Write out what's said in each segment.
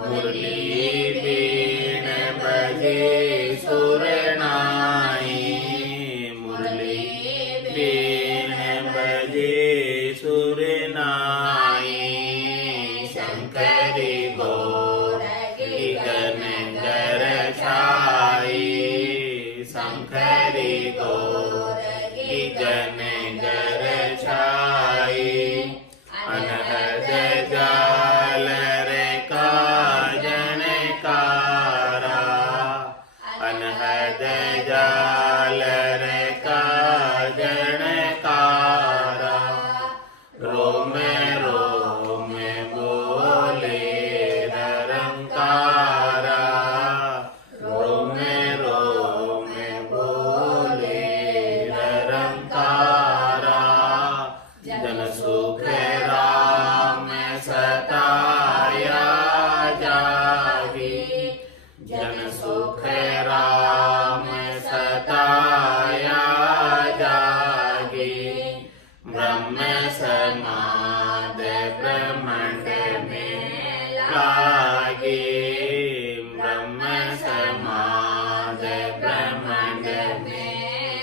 मुरली been बजे सुरनाई, मुरली been बजे सुरनाई। शंकरी गौर गगन गर छाई, शंकरी गौर गगन गर छाई। अनहद जाल रे काजन कारा, अनहद जाल रे काजन कारा। रोम रोम बोले निरंकारा, रोम रोम बोले निरंकारा। जन सुख राम सताया जागी, जन सुख राम सताया जागी। ब्रह्म समाद ब्रह्मांड में लागी, ब्रह्म समाद ब्रह्मांड में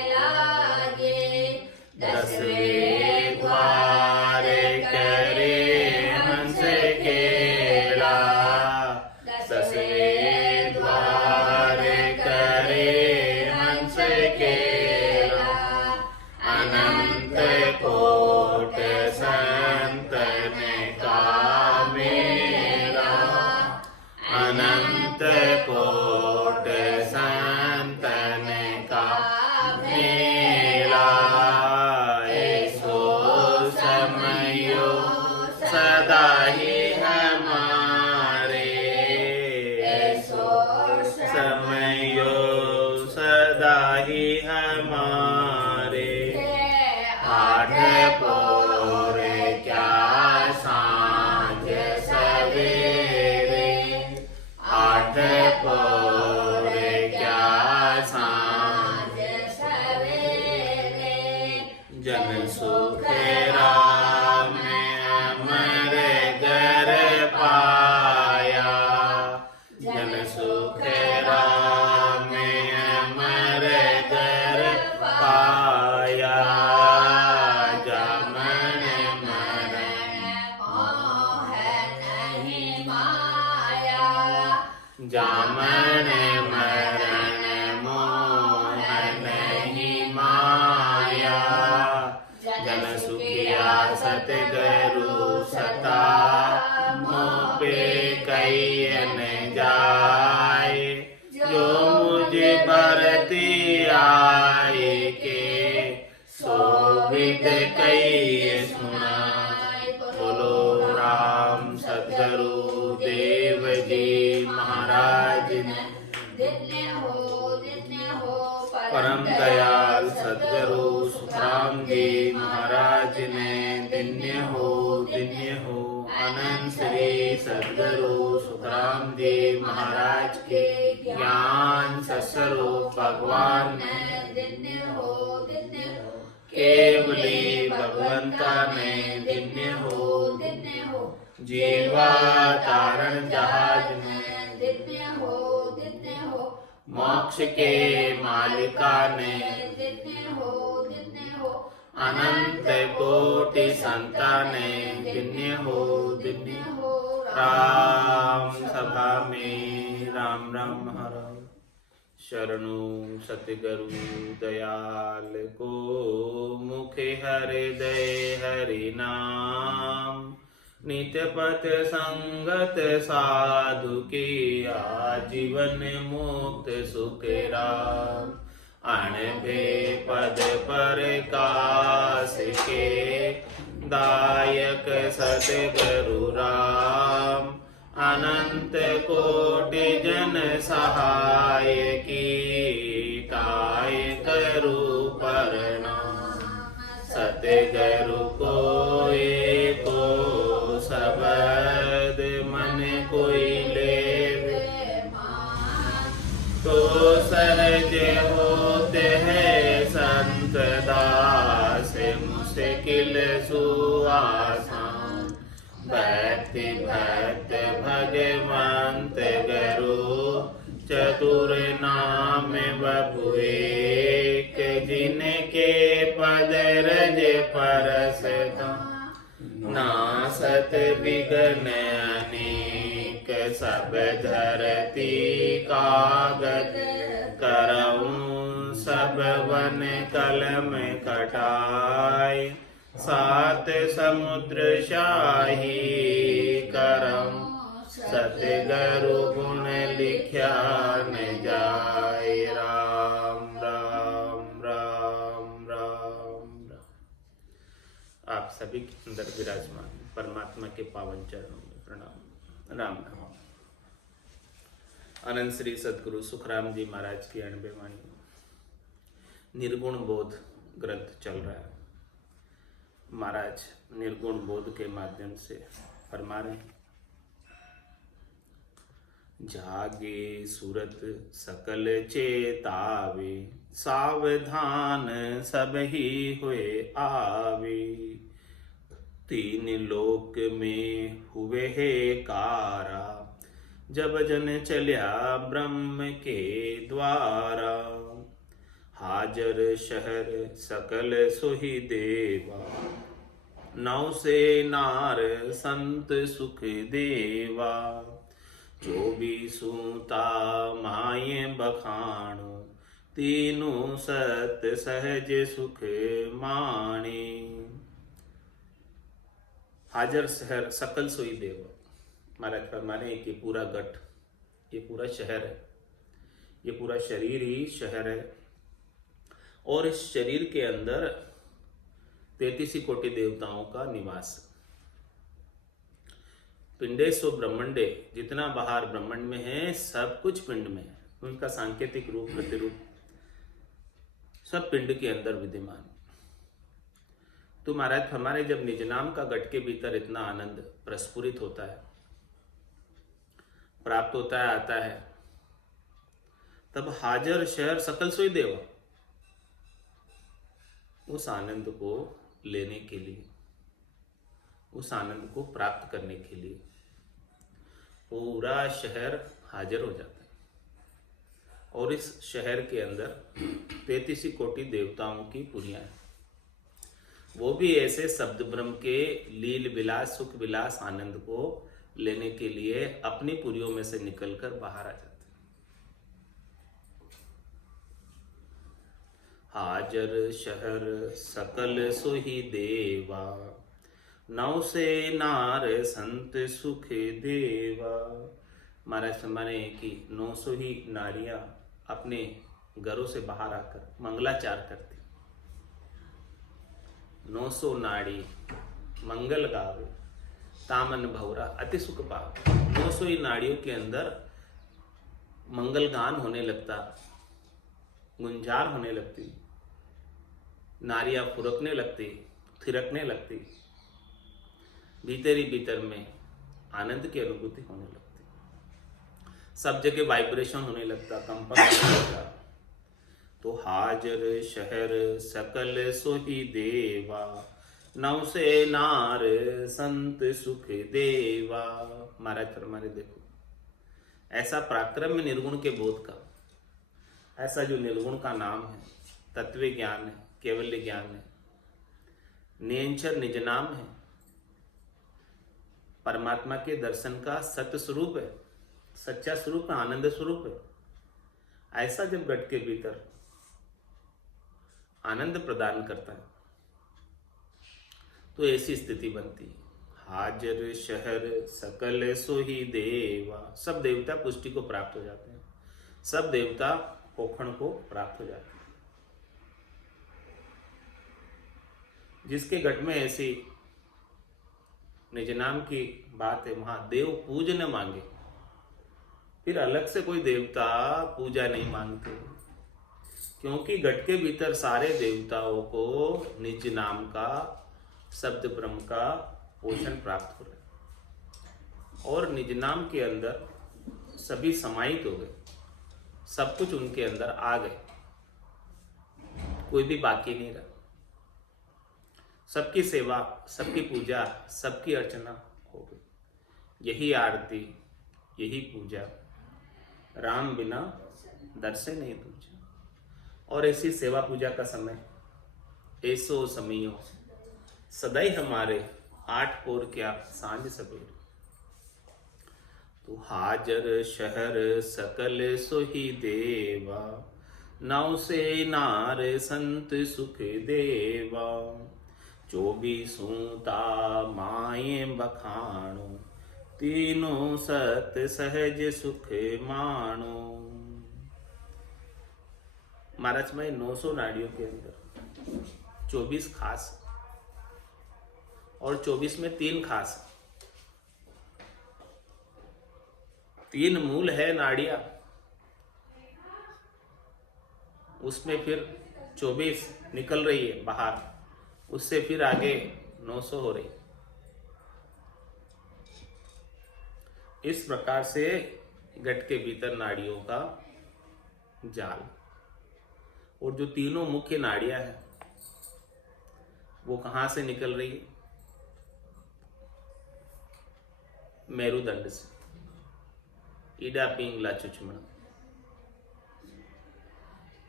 लागे। दसवें द्वार करे हंस केला, दसवें द्वार करे हंस केला। अनंत कोट संतन का मेला, अनंत कोट संतन का मेला। ऐसो समयो सदा ही हमारे, ऐसो समयो सदा ही हमारे। आठ पौर क्या सांझ सवेरे, आठ पौर क्या सांझ सवेरे। जन सुख राम अमर घर पाया, जन सुख राम अमर घर पाया। जामन मरण मोह नहीं माया, जामन मरण मोह नहीं माया। जन सुखिया सतगुरु सता, मोह पे कईन जाए। जो मुझे बरती आए के, सो विद कई सुनाए। बोलो राम सद्गुरु देव जी महाराज ने, परम दयाल सद्गुरु सुखराम जी महाराज ने। धन्य हो अनंत श्री सद्गुरु सुखराम जी महाराज के ज्ञान सस्वरूप भगवान ने। धन्य हो केवली भगवंता ने। धन्य हो जीवा तारण जहाज ने। धन्य हो मोक्ष के मालिका ने। धन्य हो अनंत कोटि संताने। धन्य हो राम सभा में राम राम हर। शरणु सतगुरु दयाल को, मुखे हृदय हरि नाम। नित्य पथ संगत साधु की, आजीवन मुक्त सुख राम। अणभे पद पर कास के, दायक सतगुरु राम। अनंत कोटि जन सहाय की, काय करू प्रणाम। सतगुरु को एको शब्द मन कोई लेवे, तो सहज होते हैं संत दास। मुश्किल सुआसान भक्ति भक्त भगवंत गुरु चतुर नाम बपु एक जिनके पद रज परस नासत विघ्न अनेक सब धरती कागज करऊं सब वन कलम कटाय सात समुद्र शाही करम सतगुरु गुण लिख्या न जाय। राम राम राम राम राम। आप सभी के अंदर विराजमान परमात्मा के पावन चरणों में प्रणाम। राम राम। अनंत श्री सदगुरु सुखराम जी महाराज की 98 वाणी निर्गुण बोध ग्रंथ चल रहा है। महाराज निर्गुण बोध के माध्यम से फरमा रहे हैं, जागे सूरत सकल चेतावे सावधान सब ही हुए आवे। तीन लोक में हुए है कारा जब जन चलिया ब्रह्म के द्वारा। हाजर शहर सकल सोही देवा नौ से नार संत सुख देवा। जो भी सूता माये बखाणो तीनों सत सहज सुख माणे। हाजर शहर सकल सोई देवा। महाराज फरमाने कि पूरा गठ, ये पूरा शहर है, ये पूरा शरीर ही शहर है और इस शरीर के अंदर 33 कोटि देवताओं का निवास। पिंडेशो ब्रह्मंडे, जितना बाहर ब्रह्मांड में है सब कुछ पिंड में है। उनका सांकेतिक रूप प्रतिरूप सब पिंड के अंदर विद्यमान। तो महाराज हमारे जब निज नाम का गट के भीतर इतना आनंद प्रस्फुरित होता है, प्राप्त होता है, आता है, तब हाजर शहर सकल सोई देवा उस आनंद को लेने के लिए, उस आनंद को प्राप्त करने के लिए पूरा शहर हाजिर हो जाता है। और इस शहर के अंदर 33 कोटि देवताओं की पुरियां हैं। वो भी ऐसे शब्द ब्रह्म के लील विलास सुख विलास आनंद को लेने के लिए अपनी पुरियों में से निकलकर बाहर आ जाते हैं। हाजर शहर सकल सोही देवा नौ से नार संत सुख देवा। महाराज फरमाने कि 900 ही नारियां अपने घरों से बाहर आकर मंगलाचार करती। 900 नाड़ी मंगल गावे तामन भौरा अति सुख पावे। 900 ही नाड़ियों के अंदर मंगल गान होने लगता, गुंजार होने लगती, नारियां फुरकने लगती, थिरकने लगती, भीतर ही भीतर में आनंद की अनुभूति होने लगती, सब जगह वाइब्रेशन होने लगता, कंपन होने लगता। तो हाजर शहर सकल सोही देवा नौ से नार संत सुख देवा। महाराज फरमाने देखो, ऐसा पराक्रम निर्गुण के बोध का, ऐसा जो निर्गुण का नाम है, तत्व ज्ञान है, केवल्य ज्ञान है, नियंचर निज नाम है, परमात्मा के दर्शन का सत्य स्वरूप है, सच्चा स्वरूप है, आनंद स्वरूप है। ऐसा जब घट के भीतर आनंद प्रदान करता है तो ऐसी स्थिति बनती है। हाजर शहर सकल सोही देवा, सब देवता पुष्टि को प्राप्त हो जाते हैं, सब देवता पोखण को प्राप्त हो जाते हैं। जिसके घट में ऐसी निज नाम की बात है, वहां देव पूज न मांगे। फिर अलग से कोई देवता पूजा नहीं मांगते, क्योंकि घट के भीतर सारे देवताओं को निज नाम का, शब्द ब्रह्म का पोषण प्राप्त हो रहा है और निज नाम के अंदर सभी समाहित हो गए, सब कुछ उनके अंदर आ गए, कोई भी बाकी नहीं रहा। सबकी सेवा, सबकी पूजा, सबकी अर्चना हो। यही आरती, यही पूजा, राम बिना दर से नहीं पूजा। और ऐसी सेवा पूजा का समय, ऐसो समयो सदैव हमारे, 8 पोर क्या सांझ सवेरे। तो हाजर शहर सकल सोही देवा, नौ से नार संत सुख देवा। 24 माए बखाणो, तीनों सत सहज सुख माणो। महाराज में 900 नाड़ियों के अंदर 24 खास और 24 में 3 खास। 3 मूल है नाड़ियां, उसमें फिर 24 निकल रही है बाहर, उससे फिर आगे 900 हो रही। इस प्रकार से घट के भीतर नाड़ियों का जाल। और जो तीनों मुख्य नाड़ियां हैं वो कहां से निकल रही है? मेरुदंड से, ईडा पिंगला चुचमड़ा।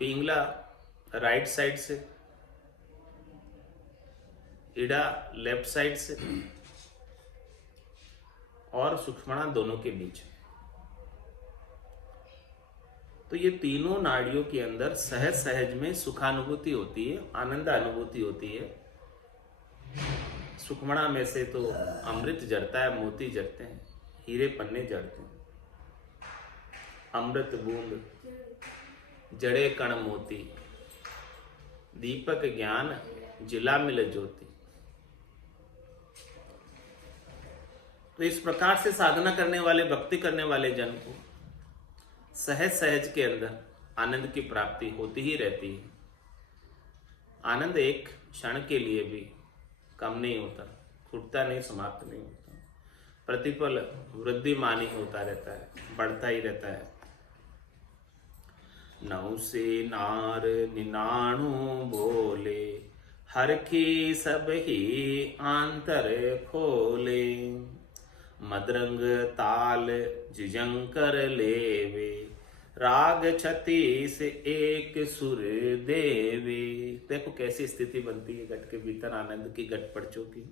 पिंगला राइट साइड से, ईडा लेफ्ट साइड से और सुषुम्ना दोनों के बीच। तो ये तीनों नाड़ियों के अंदर सहज सहज में सुखानुभूति होती है, आनंद अनुभूति होती है। सुषुम्ना में से तो अमृत जड़ता है, मोती जड़ते हैं, हीरे पन्ने जड़ते हैं। अमृत बूंद जड़े कण मोती, दीपक ज्ञान जिला मिल ज्योति। तो इस प्रकार से साधना करने वाले, भक्ति करने वाले जन को सहज सहज के अंदर आनंद की प्राप्ति होती ही रहती है। आनंद एक क्षण के लिए भी कम नहीं होता, छूटता नहीं, समाप्त नहीं होता, प्रतिपल वृद्धिमान ही होता रहता है, बढ़ता ही रहता है। 9 से नार निनाणु बोले, हर की सब ही आंतर खोले। मदरंग ताल जिजंकर लेवे, राग 36 एक सुर देवे। देखो कैसी स्थिति बनती है घट के भीतर आनंद की, घट पर्चों की।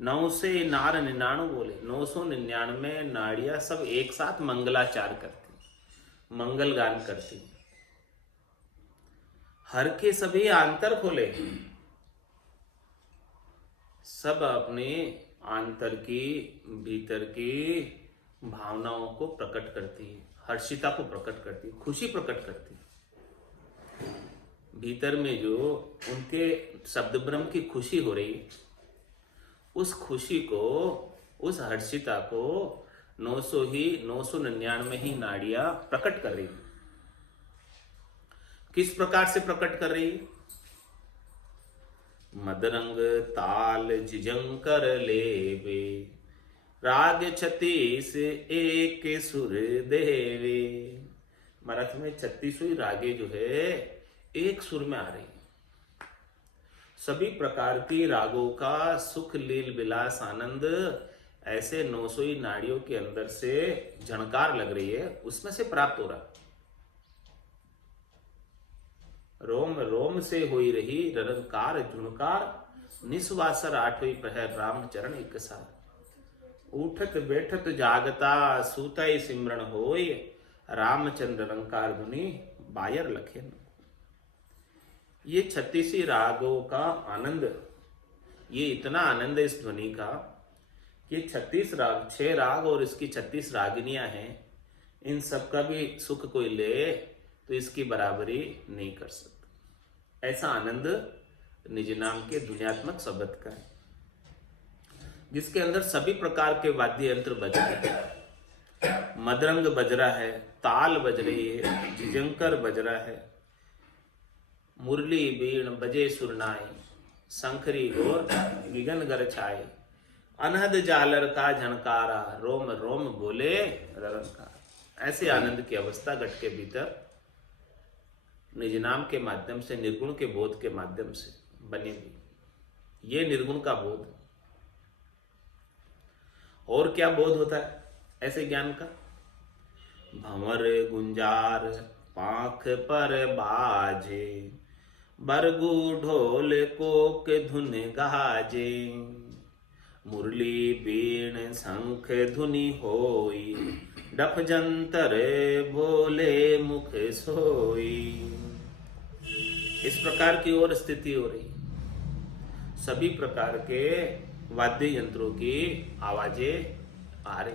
9 से नार निनाणु बोले, 999 नाड़ियां सब एक साथ मंगलाचार करती, मंगल गान करती। हर के सभी आंतर खोले, सब अपने आंतर की, भीतर की भावनाओं को प्रकट करती है, हर्षिता को प्रकट करती है, खुशी प्रकट करती है। भीतर में जो उनके शब्द ब्रह्म की खुशी हो रही है, उस खुशी को, उस हर्षिता को 999 ही नाड़ियां प्रकट कर रही है। किस प्रकार से प्रकट कर रही है? मदरंग ताल जिजंकर लेवे, राग 36 एक सुर देवे। महाराज में 36 रागे जो है एक सुर में आ रही है। सभी प्रकार की रागों का सुख लील विलास आनंद ऐसे 900 नाड़ियों के अंदर से झणकार लग रही है, उसमें से प्राप्त हो रहा। रोम रोम से होई रही ररंकार झुणकार, निस्वासर 8वीं पहर राम चरण एक सार। उठत बैठत जागता सूतय सिमरण होय, रामचंद्र रंकार धुनि बायर लखे। ये 36 रागों का आनंद, ये इतना आनंद है इस ध्वनि का कि 36 राग, 6 राग और इसकी 36 रागिनियां हैं। इन सब का भी सुख कोई ले तो इसकी बराबरी नहीं कर सकता। ऐसा आनंद निज नाम के दुनियात्मक शब्द का है, जिसके अंदर सभी प्रकार के वाद्य यंत्र बज रहे हैं। मदरंग बज रहा है, ताल बज रही है, जिजंकर बज रहा है, मुरली बीण बजे सुरनाई, शंखरी गोर विगन गर छाए। अनहद जालर का झनकारा, रोम रोम बोले ररंकार। ऐसे आनंद की अवस्था घट के भीतर निज नाम के माध्यम से, निर्गुण के बोध के माध्यम से बनी हुई। ये निर्गुण का बोध, और क्या बोध होता है ऐसे ज्ञान का? भंवर गुंजार पाख पर बाजे, बरगु ढोल कोक धुन गाजे, मुरली बीण शंख धुनि होई, डफ जंतर बोले मुख सोई। इस प्रकार की और स्थिति हो रही, सभी प्रकार के वाद्य यंत्रों की आवाजें आ रही,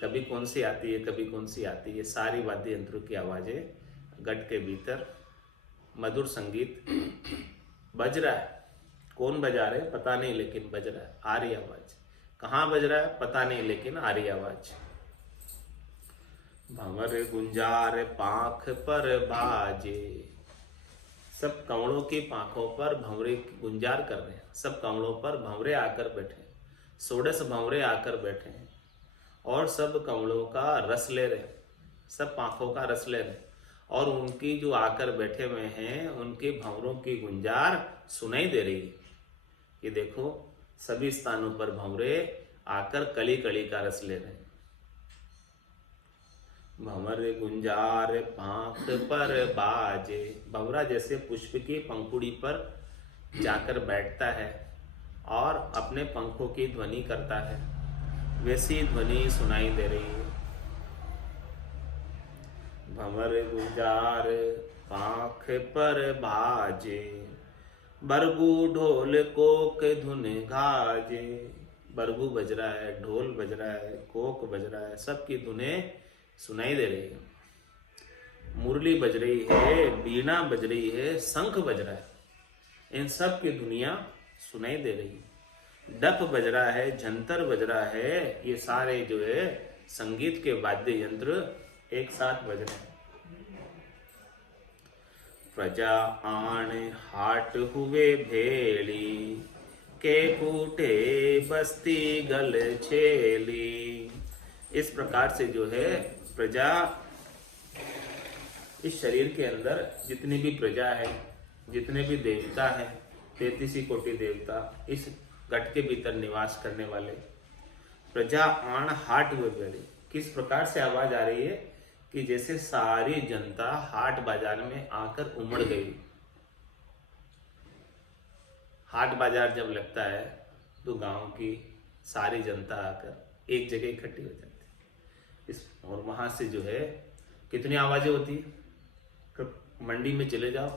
कभी कौन सी आती है कभी कौन सी आती है, सारी वाद्य यंत्रों की आवाजें गट के भीतर मधुर संगीत बज रहा है। कौन बजा रहे पता नहीं, लेकिन बज रहा है, आ रही आवाज। कहाँ बज रहा है पता नहीं, लेकिन आ रही आवाज। भंवर गुंजार पांख पर बाजे, सब कमलों की पांखों पर भंवरे गुंजार कर रहे हैं, सब कमलों पर भंवरे आकर बैठे हैं, 16 भंवरे आकर बैठे हैं और सब कमलों का रस ले रहे हैं, सब पांखों का रस ले रहे हैं। और उनकी जो आकर बैठे हुए हैं उनके भंवरों की गुंजार सुनाई दे रही है कि देखो सभी स्थानों पर भंवरे आकर कली कली का रस ले रहे हैं। भंवर गुंजार पांख पर बाजे, भंवरा जैसे पुष्प की पंखुड़ी पर जाकर बैठता है और अपने पंखों की ध्वनि करता है, वैसी ध्वनि सुनाई दे रही है। भंवर गुंजार पांख पर बाजे, बरगु ढोल कोक धुन गाजे। बरगु बज रहा है, ढोल बज रहा है, कोक बज रहा है, सबकी धुनें सुनाई दे रही है। मुरली बज रही है, बीणा बज रही है, शंख बज रहा है, इन सब की दुनिया सुनाई दे रही है। डफ बज रहा है, झंतर बज रहा है, ये सारे जो है संगीत के वाद्य यंत्र एक साथ बज रहे हैं। प्रजा आण हाट हुए भेली, के कूटे बस्ती गल छेली। इस प्रकार से जो है प्रजा, इस शरीर के अंदर जितनी भी प्रजा है, जितने भी देवता हैं, 33 कोटि देवता इस गट के भीतर निवास करने वाले, प्रजा आण हाट हुए भेली। किस प्रकार से आवाज आ रही है कि जैसे सारी जनता हाट बाजार में आकर उमड़ गई। हाट बाजार जब लगता है तो गांव की सारी जनता आकर एक जगह इकट्ठी हो जाती है। और वहां से जो है कितनी आवाजें होती है। मंडी में चले जाओ,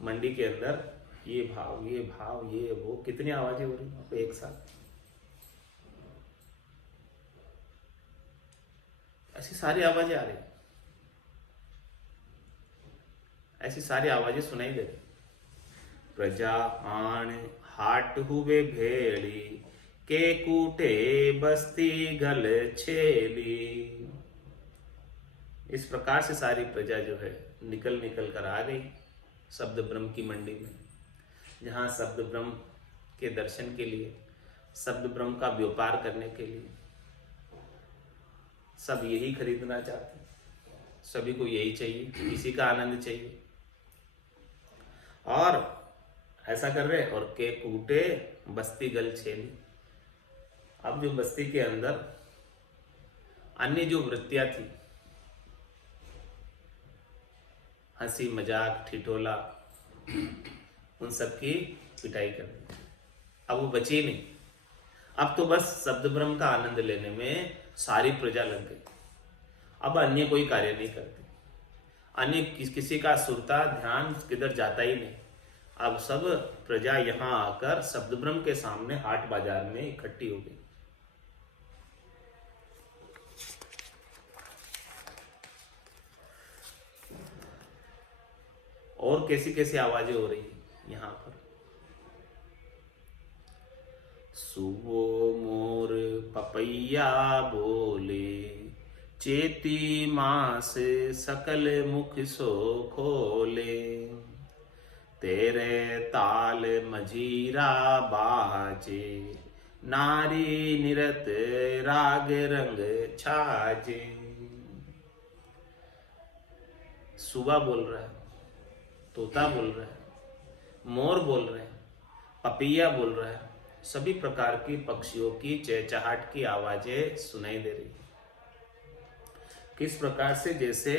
मंडी के अंदर ये भाव ये वो, कितनी आवाजें हो रही वहां पे एक साथ। ऐसी सारी आवाजें आ रही, ऐसी सारी आवाजें सुनाई दे रही। प्रजा आण हाट हुए भेड़ी, के कूटे बस्ती गल छेली। इस प्रकार से सारी प्रजा जो है निकल कर आ गई शब्द ब्रह्म की मंडी में, जहाँ शब्द ब्रह्म के दर्शन के लिए, शब्द ब्रह्म का व्यापार करने के लिए सब यही खरीदना चाहते हैं, सभी को यही चाहिए, इसी का आनंद चाहिए और ऐसा कर रहे। और के कूटे बस्ती गल छेली। अब जो बस्ती के अंदर अन्य जो वृत्तियां थी, हंसी मजाक ठिठोला, उन सब की पिटाई कर दी। अब वो बची नहीं, अब तो बस शब्द ब्रह्म का आनंद लेने में सारी प्रजा लग गई। अब अन्य कोई कार्य नहीं करती, अन्य किसी का सुरता ध्यान किधर जाता ही नहीं। अब सब प्रजा यहाँ आकर शब्द ब्रह्म के सामने हाट बाजार में इकट्ठी हो गई। और कैसी कैसी आवाजें हो रही है यहाँ पर। सुबो मोर पपैया बोले, चेती मास सकल मुख सो खोले। तेरे ताल मजीरा बाजे, नारी निरत राग रंग छाजे। सुबह बोल रहा है, तोता बोल रहा है, मोर बोल रहे हैं, पपैया बोल रहा है, सभी प्रकार की पक्षियों की चहचहाट की आवाजें सुनाई दे रही। किस प्रकार से? जैसे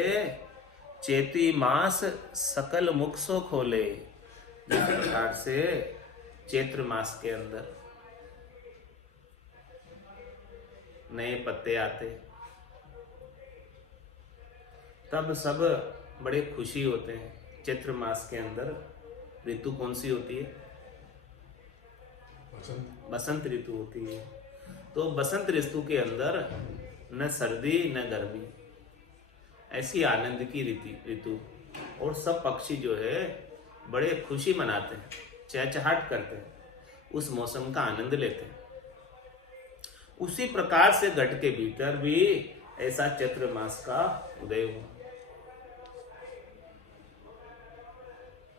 चेती मास सकल मुख सो खोले, जिस प्रकार से चैत्र मास के अंदर नए पत्ते आते, तब सब बड़े खुशी होते हैं। चैत्र मास के अंदर ऋतु कौन सी होती है? बसंत ऋतु होती है। तो बसंत ऋतु के अंदर न सर्दी न गर्मी, ऐसी आनंद की ऋतु, और सब पक्षी जो है बड़े खुशी मनाते हैं, चहचहाट करते हैं, उस मौसम का आनंद लेते हैं। उसी प्रकार से घट के भीतर भी ऐसा चैत्र मास का उदय हुआ।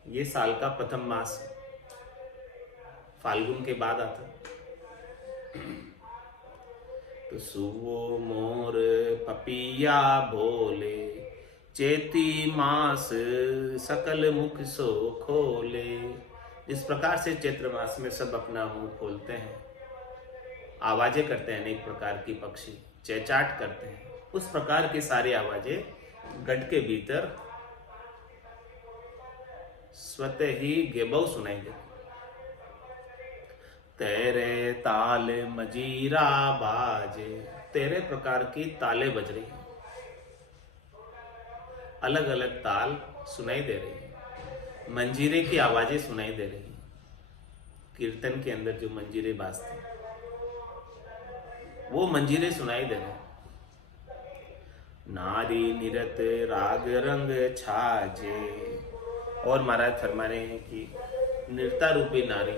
ये साल का प्रथम मास फाल्गुन के बाद आता। तो सुवो मोर पपिया बोले, चेती मास सकल मुख सो खोले। इस प्रकार से चैत्र मास में सब अपना मुंह खोलते हैं, आवाजें करते हैं, अनेक प्रकार की पक्षी चहचहाट करते हैं। उस प्रकार की सारी आवाजें घट के भीतर स्वतः ही गेबव सुनाई देती। तेरे ताल मजीरा बाजे, तेरे प्रकार की ताले बज रही हैं, अलग अलग ताल सुनाई दे रही है, मंजीरे की आवाजें सुनाई दे रही हैं। कीर्तन के अंदर जो मंजीरे बाजते हैं वो मंजीरे सुनाई दे रहे हैं। नारी निरत राग रंग छाजे, और महाराज फरमा रहे हैं कि नृत्य रूपी नारी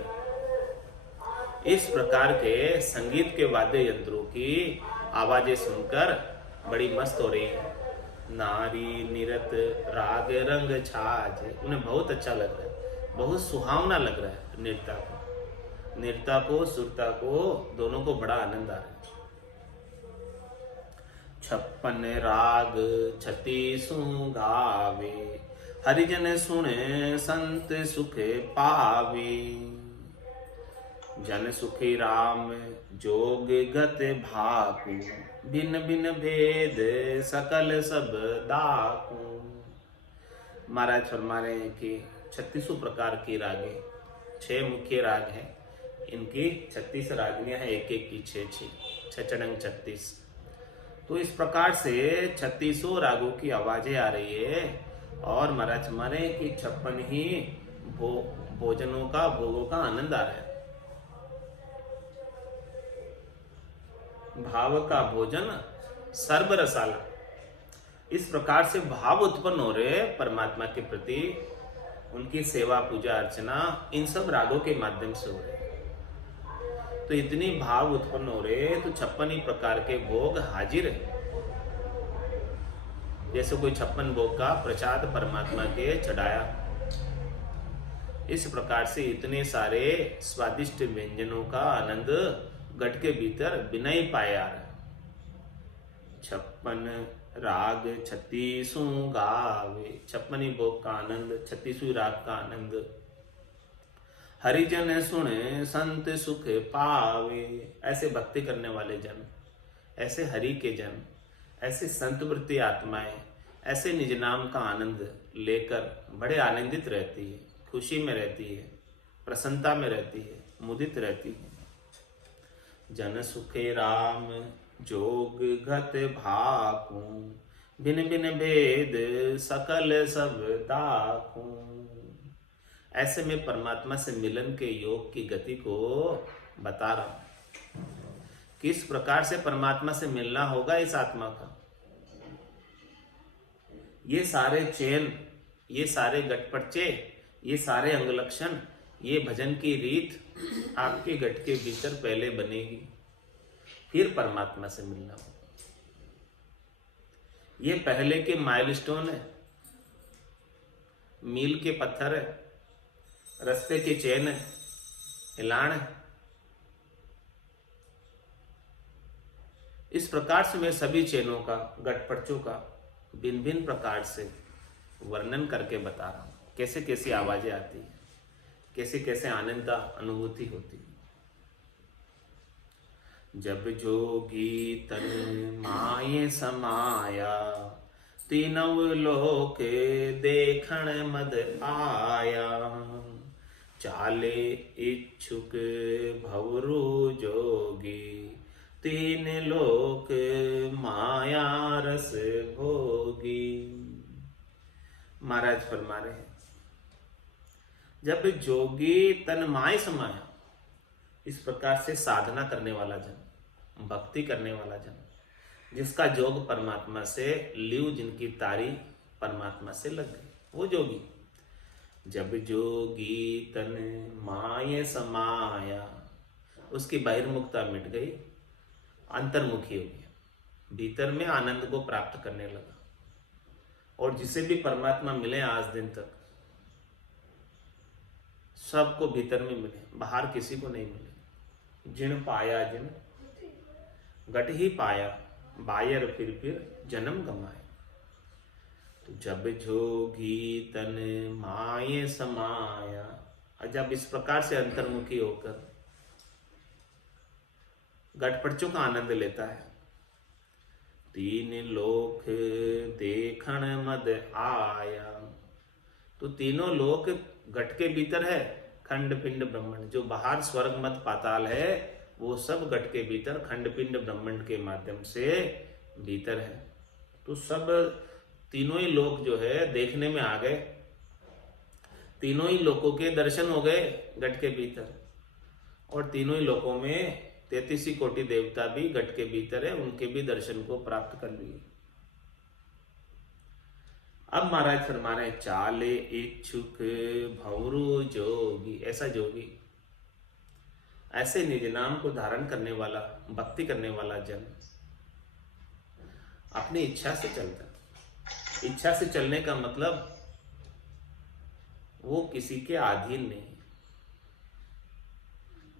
इस प्रकार के संगीत के वाद्य यंत्रों की आवाजें सुनकर बड़ी मस्त हो रही है। नारी निरत राग रंग छाज, उन्हें बहुत अच्छा लग रहा है, बहुत सुहावना लग रहा है। नृत्य को सुरता को दोनों को बड़ा आनंद आ रहा है। 56 राग 36 गावे, हरिजन सुने संत सुख पावे। जन सुखी राम जोग गत भाकु, भिन्न भिन्न भेद सकल सब दाकु। महाराज फरमा रहे हैं कि 36 प्रकार की रागे, 6 मुख्य राग हैं, इनकी 36 रागनियां हैं, एक एक की 6 चढ़ंग 36। तो इस प्रकार से 36 रागों की आवाजें आ रही है। और महाराज फरमा रहे हैं कि 56 ही भोजनों का, भोगों का आनंद आ रहा है। भाव का भोजन सर्व रसाला, इस प्रकार से भाव उत्पन्न हो रहे परमात्मा के प्रति, उनकी सेवा पूजा अर्चना इन सब रागों के माध्यम से हो रहे। तो इतनी भाव उत्पन्न हो रहे तो 56 ही प्रकार के भोग हाजिर है। जैसे कोई 56 भोग का प्रसाद परमात्मा के चढ़ाया, इस प्रकार से इतने सारे स्वादिष्ट व्यंजनों का आनंद घट के भीतर बिना ही पाया। 56 राग 36 गावे, 56 भोग का आनंद, 36 राग का आनंद। हरिजन सुने संत सुख पावे, ऐसे भक्ति करने वाले जन, ऐसे हरि के जन, ऐसे संत वृत्ति आत्माएं, ऐसे निज नाम का आनंद लेकर बड़े आनंदित रहती है, खुशी में रहती है, प्रसन्नता में रहती है, मुदित रहती है। जन सुखे राम जोग घत भाकू, भिन्न भिन्न भेद सकल सब दाकू। ऐसे में परमात्मा से मिलन के योग की गति को बता रहा हूं, किस प्रकार से परमात्मा से मिलना होगा इस आत्मा का। ये सारे चैन, ये सारे गटपटचे, ये सारे अंगलक्षण, ये भजन की रीत आपके घट के भीतर पहले बनेगी, फिर परमात्मा से मिलना होगा। ये पहले के माइलस्टोन है, मील के पत्थर है, रास्ते की चैन है, हिलान है। इस प्रकार से मैं सभी चैनों का, गटपटचों का भिन्न भिन्न प्रकार से वर्णन करके बता रहा हूं, कैसे कैसे आवाजें आती है, कैसे कैसे आनंद का अनुभूति होती है। जब जोगी तन माये समाया, तीनव लोक देखण मद आया। चाले इच्छुक भवरु जोगी, तीन लोक माया रस भोगी। महाराज फरमा रहे हैं, जब जोगी तन माय समाया, इस प्रकार से साधना करने वाला जन, भक्ति करने वाला जन, जिसका जोग परमात्मा से लिव, जिनकी तारी परमात्मा से लग गई, वो जोगी। जब जोगी तन माय समाया, उसकी बहिर्मुखता मिट गई, अंतर्मुखी हो गया, भीतर में आनंद को प्राप्त करने लगा। और जिसे भी परमात्मा मिले आज दिन तक, सबको भीतर में मिले, बाहर किसी को नहीं मिले। जिन पाया जिन गट ही पाया, बायर फिर जन्म गमाए। तो जब जोगी तन माये समाया, और जब इस प्रकार से अंतर्मुखी होकर गटपटचों का आनंद लेता है, तीन लोक देखण मद आया। तो तीनों लोक घट के भीतर है, खंड पिंड ब्रह्मांड, जो बाहर स्वर्ग मत पाताल है, वो सब घट के भीतर खंड पिंड ब्रह्मांड के माध्यम से भीतर है। तो सब तीनों ही लोक जो है देखने में आ गए, तीनों ही लोकों के दर्शन हो गए घट के भीतर। और तीनों ही लोकों में 33 कोटि देवता भी घट के भीतर है, उनके भी दर्शन को प्राप्त कर लिए। अब महाराज फरमा रहे, चाले इच्छुक भंवरु जोगी। ऐसा जोगी, ऐसे निज नाम को धारण करने वाला, भक्ति करने वाला जन अपनी इच्छा से चलता। इच्छा से चलने का मतलब वो किसी के अधीन नहीं,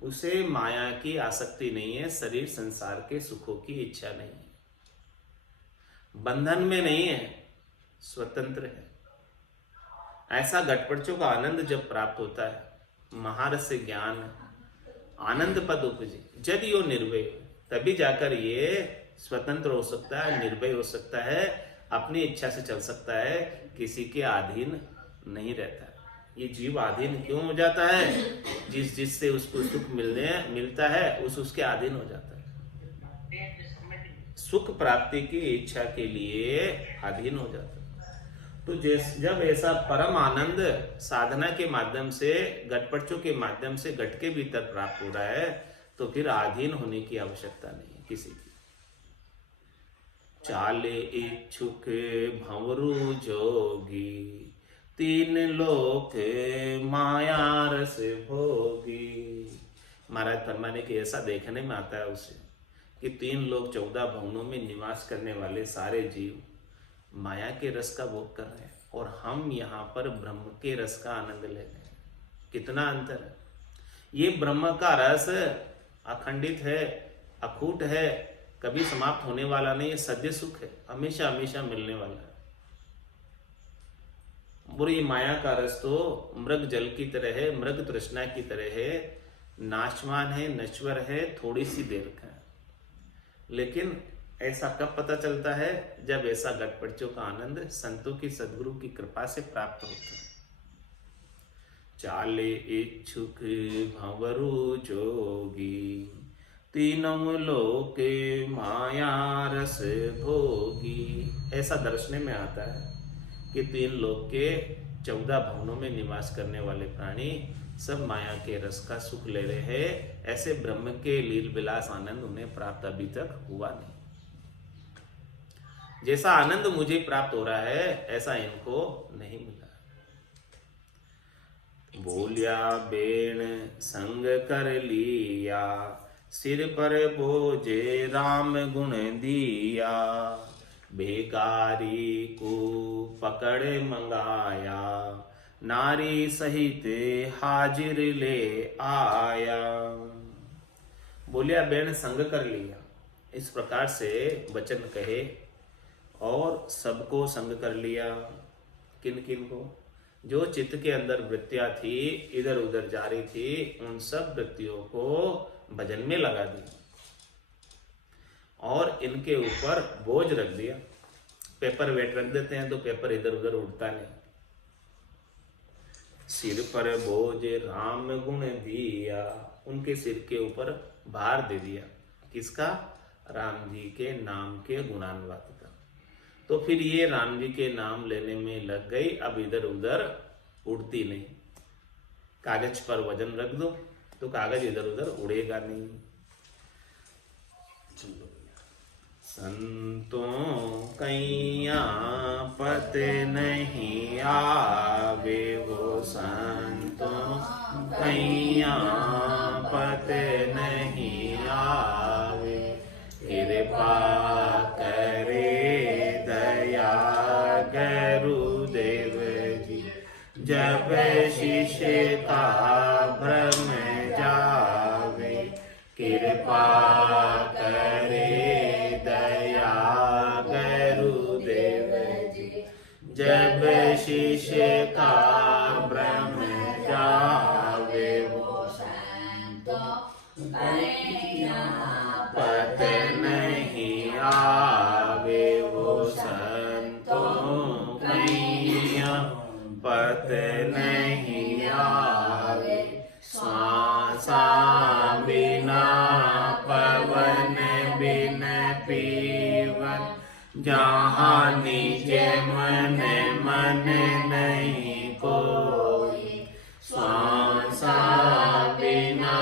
उसे माया की आसक्ति नहीं है, शरीर संसार के सुखों की इच्छा नहीं है, बंधन में नहीं है, स्वतंत्र है। ऐसा घटपटचों का आनंद जब प्राप्त होता है, महारस से ज्ञान आनंद पद उपजे, जब यो निर्भय, तभी जाकर ये स्वतंत्र हो सकता है, निर्भय हो सकता है, अपनी इच्छा से चल सकता है, किसी के अधीन नहीं रहता। ये जीव अधीन क्यों हो जाता है? जिससे उसको सुख मिलता है, उसके अधीन हो जाता है। सुख प्राप्ति की इच्छा के लिए अधीन हो जाता है। तो जब ऐसा परम आनंद साधना के माध्यम से, घटपटचों के माध्यम से घट के भीतर प्राप्त हो रहा है, तो फिर अधीन होने की आवश्यकता नहीं है किसी की। चाले इच्छुक भंवरु जोगी, तीन लोक माया रस भोगी। महाराज फरमाने की ऐसा देखने में आता है उसे कि 3 लोक 14 भवनों में निवास करने वाले सारे जीव माया के रस का भोग कर रहे हैं, और हम यहाँ पर ब्रह्म के रस का आनंद ले रहे हैं। कितना अंतर है! ये ब्रह्म का रस अखंडित है, अखूट है, कभी समाप्त होने वाला नहीं है, सद्य सुख है, हमेशा हमेशा मिलने वाला है। बुरी माया का रस तो मृग जल की तरह है, मृग तृष्णा की तरह है, नाशवान है, नश्वर है, थोड़ी सी देर का है। लेकिन ऐसा कब पता चलता है? जब ऐसा घटपटचों का आनंद संतों की, सदगुरु की कृपा से प्राप्त होता है। चाले इच्छुक भंवरु जोगी, तीनों लोक माया रस भोगी। ऐसा दर्शने में आता है कि 3 लोक के 14 भवनों में निवास करने वाले प्राणी सब माया के रस का सुख ले रहे हैं। ऐसे ब्रह्म के लील विलास आनंद उन्हें प्राप्त अभी तक हुआ नहीं। जैसा आनंद मुझे प्राप्त हो रहा है, ऐसा इनको नहीं मिला। बोलिया बेण संग कर लिया, सिर पर बोझे राम गुण दिया, बेगारी को पकड़ मंगाया, नारी सहित हाजिर ले आया। बोलिया बेण संग कर लिया, इस प्रकार से वचन कहे और सबको संग कर लिया। किन किन को? जो चित्त के अंदर वृत्तियां थी, इधर उधर जा रही थी, उन सब वृत्तियों को भजन में लगा दिया। और इनके ऊपर बोझ रख दिया। पेपर वेट रख देते हैं तो पेपर इधर उधर उड़ता नहीं। सिर पर बोझ राम गुण दिया, उनके सिर के ऊपर भार दे दिया। किसका? राम जी के नाम के गुणानुवाद का। तो फिर ये राम जी के नाम लेने में लग गई, अब इधर उधर उड़ती नहीं। कागज पर वजन रख दो तो कागज इधर उधर उड़ेगा नहीं। संतों कैया पते नहीं आवे, वो संतों कैया पते नहीं आवे। कृपा करे दया गुरुदेव जी, जब शिष्य का भ्रम जावे। कृपा करे दया गुरुदेव जी, जब शिष्य का भ्रम जावे। वो संतों कैया पत नहीं आवे, वो संतों कैया पत नहीं आवे। श्वासा बिना पवन बिन पीवन, जहाँ नीचे मन मन नहीं कोई। श्वासा बिना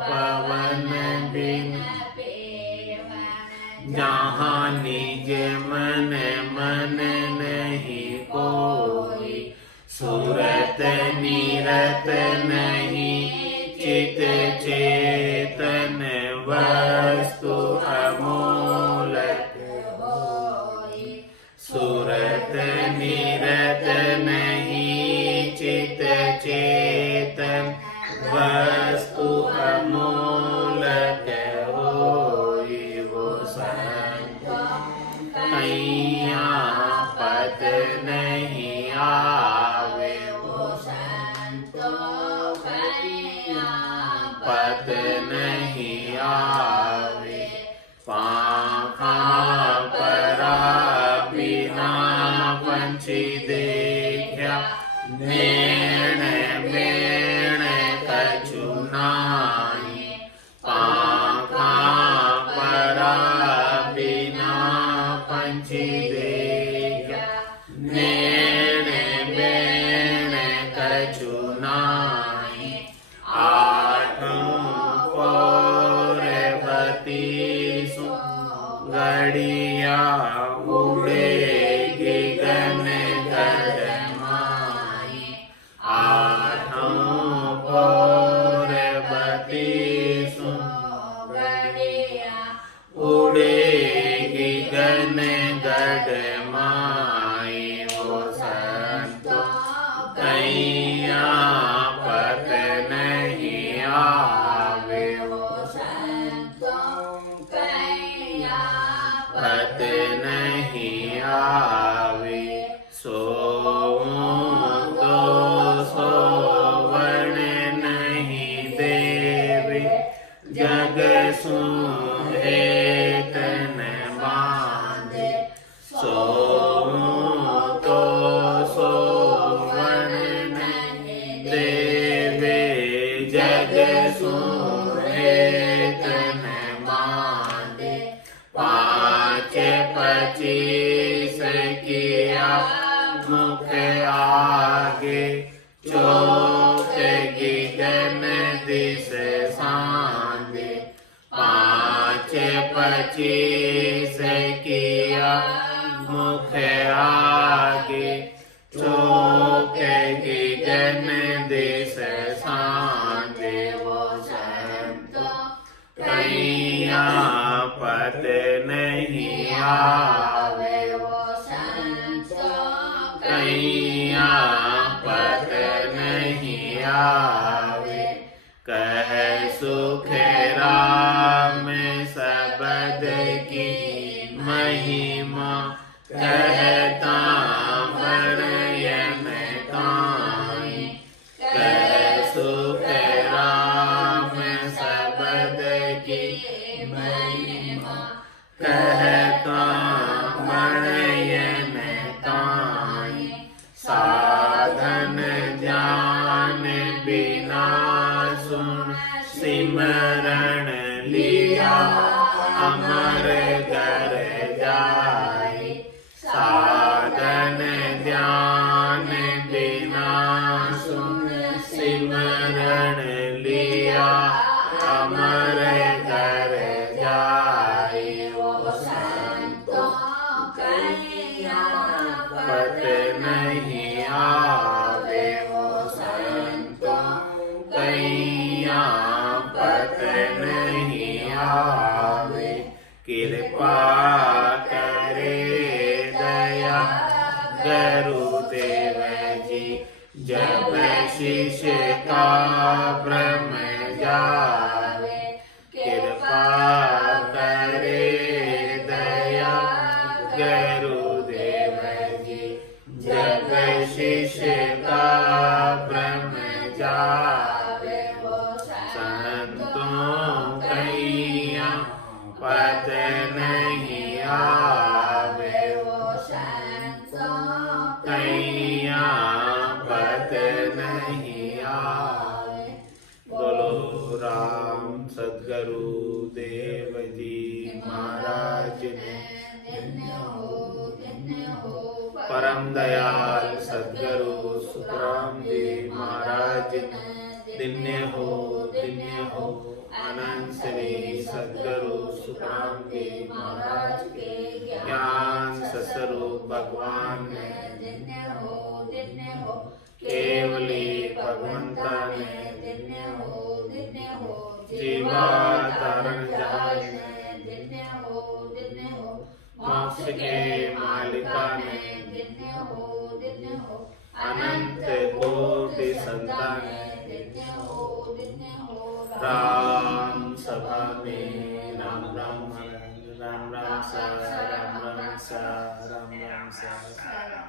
पवन बिन पीवन, जहाँ नीचे मन मन नहीं कोई। सूरत नीरत नहीं चित चेतन, वस्तु अमूलक होई। सूरत नीरत नहीं चित चेतन, वस्तु अमूलक होई। वो संतों कैया पत नहीं आवे, वो संतों कैया पत नहीं आवे। पाखा परा बिना पंछी देखा, नेण मेण कछु नाई। पाखा परा बिना पंछी देखा, नेण मेण कछु नाई। आठों पौर बतीसों गड़िया, उड़ेगी गन गड़माई। आठों पौर बतीसों गड़िया, उड़ेगी गन गड़माई। वो संतों कैया पत नहीं आवे, वो संतों कैया पत नहीं आवे। सोऊं तो सोवण नहीं देवे, जग सूहे तन बांधे। सोऊं तो सोवण नहीं देवे, जग सूहे तन बांधे। पाँच पचीस किया मुख आगे, चौक गिगन दिस सांधे। पाँच पचीस किया मुख आगे, चौक गिगन दिस सांधे। वो संतों कैया पत नहीं आवे, वो संतों कैया पत नहीं आवे। कह सुख राम सबद की महिमा, कहता बड़यन काई। कह सुख राम सबद की महिमा, जाए। साधन ध्यान बिना सुन सिमरन लिया, अमर कर जाए। वो संतों कहिया पत नहीं आवे, वो संतों कहिया पत नहीं आवे। कृपा करे दया गुरुदेव जी, जब शिष्य का भ्रम जावे। कृपा करे दया गुरुदेव जी, जब शिष्य का भ्रम जावे। वो संतों कहिया पत नहीं आवे, वो संतों कहिया पत नहीं आवे। बोलो राम सद्गुरु देव जी महाराज ने, परम दयाल सद्गुरु सुखराम जी महाराज ने, दिन्य हो अनंत श्री सद्गुरु सुखराम जी महाराज के ज्ञान स्वरूप भगवान ने, केवली भगवंता ने, जीवा तारण जहाज ने, मोक्ष के मालिका ने, अनंत कोटि संतान ने, राम सभा में राम राम सा, राम राम सा, राम राम सा, राम राम सा।